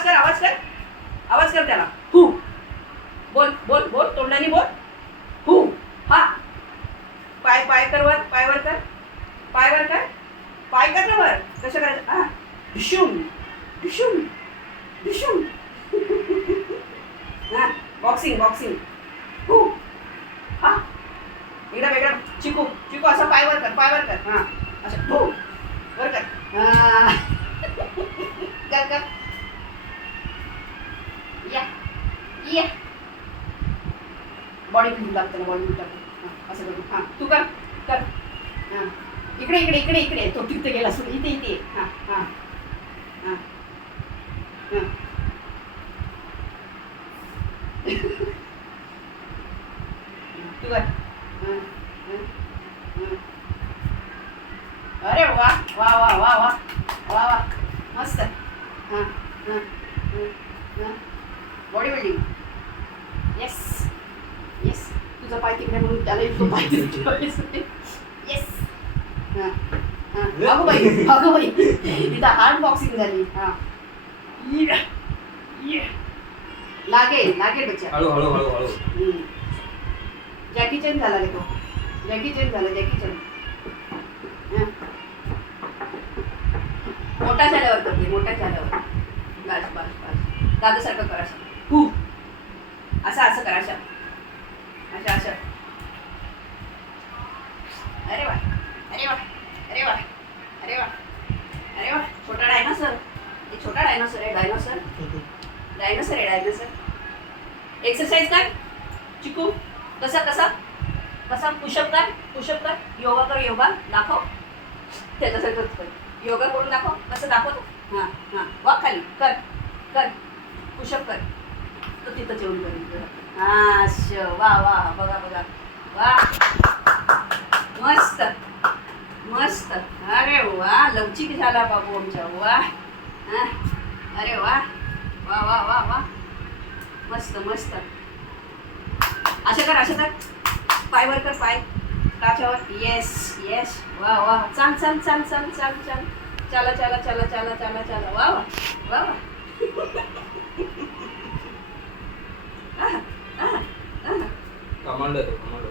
आवाज कर आवाज कर आवाज कर त्याला. हू बोल बोल बोल तोंडाने बोल. हू हा. पाय पाय कर वर, पाय वर कर, पाय वर कर, पाय कर ना वर. कसं करायचं हा. डिशूम डिशूम डिशूम. हा बॉक्सिंग बॉक्सिंग. हू हा. एकदम एकदम चिकू चिकू असं पाय वर कर, पाय वर कर. हा असं हू वर कर. कर कर. या या. बॉडी फिल्म लागते ना, बॉडी फिल्म लागते. हां असं करू. हां तू कर कर. हां इकडे इकडे इकडे इकडे. तो तिथे गेला सुरू. इथे इथे. हां हां हां हां. तू कर. हां हां हां. अरे वा वा वा वा वा वा वा मस्त. हां हां हां. Body building. Yes yes. तुझा पाय तिकडे म्हणून त्याला तो पाय तिकडे. येस. हां हां. अगो बाई अगो बाई तिथं हार्ड बॉक्सिंग झाली. हां लागेल लागेल बच्चा. हळू हळू हळू हळू. जॅकी चॅन झाला रे तो. जॅकी चॅन झाला जॅकी चॅन. मोठा झाल्यावर करते मोठा झाल्यावर. बस बस बस. दादासारखं कर असं. हू असं असं कर असं असं असं. अरे वा अरे वा अरे वा अरे वा अरे वा. छोटा डायनासर. हे छोटा डायनासर आहे. डायनासर डायनासर आहे डायनासर. एक्सरसाइज कर चिकू. कसा कसा कसा. पुशअप कर पुशअप कर. योगा कर योगा. दाखव त्याच्यासारखंच कर. योगा करून दाखव. कसं दाखव. हां हां वाक खाली कर कर. पुशअप कर. तो तिथं जेवण करेल. हां श वा वा बघा बघा वा मस्त मस्त. अरे वा लवचिक झाला बाबू आमच्या. वा हां अरे वा वा वा वा वा मस्त मस्त. असं कर असं कर. पाय वर कर पाय टाच्यावर. येस येस वा वा. चाल चाल चाल चाल चाल चाल. चला चला चला चला चला चला. वा वा वा वा. Commander commander.